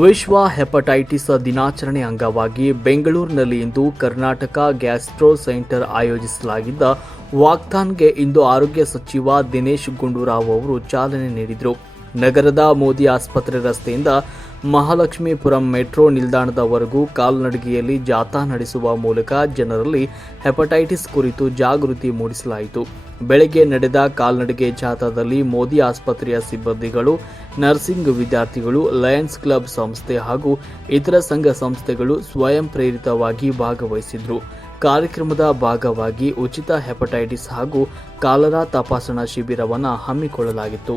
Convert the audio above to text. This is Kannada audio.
ವಿಶ್ವ ಹೆಪಟೈಟಿಸ್ ದಿನಾಚರಣೆ ಅಂಗವಾಗಿ ಬೆಂಗಳೂರಿನಲ್ಲಿ ಇಂದು ಕರ್ನಾಟಕ ಗ್ಯಾಸ್ಟ್ರೋ ಸೆಂಟರ್ ಆಯೋಜಿಸಲಾಗಿದ್ದ ವಾಕ್ಥಾನ್ಗೆ ಇಂದು ಆರೋಗ್ಯ ಸಚಿವ ದಿನೇಶ್ ಗುಂಡೂರಾವ್ ಅವರು ಚಾಲನೆ ನೀಡಿದರು ನಗರದ ಮೋದಿ ಆಸ್ಪತ್ರೆ ರಸ್ತೆಯಿಂದ ಮಹಾಲಕ್ಷ್ಮೀಪುರಂ ಮೆಟ್ರೋ ನಿಲ್ದಾಣದವರೆಗೂ ಕಾಲ್ನಡಿಗೆಯಲ್ಲಿ ಜಾಥಾ ನಡೆಸುವ ಮೂಲಕ ಜನರಲ್ಲಿ ಹೆಪಟೈಟಿಸ್ ಕುರಿತು ಜಾಗೃತಿ ಮೂಡಿಸಲಾಯಿತು ಬೆಳಗ್ಗೆ ನಡೆದ ಕಾಲ್ನಡಿಗೆ ಜಾಥಾದಲ್ಲಿ ಮೋದಿ ಆಸ್ಪತ್ರೆಯ ಸಿಬ್ಬಂದಿಗಳು ನರ್ಸಿಂಗ್ ವಿದ್ಯಾರ್ಥಿಗಳು ಲಯನ್ಸ್ ಕ್ಲಬ್ ಸಂಸ್ಥೆ ಹಾಗೂ ಇತರ ಸಂಘ ಸಂಸ್ಥೆಗಳು ಸ್ವಯಂ ಪ್ರೇರಿತವಾಗಿ ಭಾಗವಹಿಸಿದ್ರು ಕಾರ್ಯಕ್ರಮದ ಭಾಗವಾಗಿ ಉಚಿತ ಹೆಪಟೈಟಿಸ್ ಹಾಗೂ ಕಾಲರಾ ತಪಾಸಣಾ ಶಿಬಿರವನ್ನು ಹಮ್ಮಿಕೊಳ್ಳಲಾಗಿತ್ತು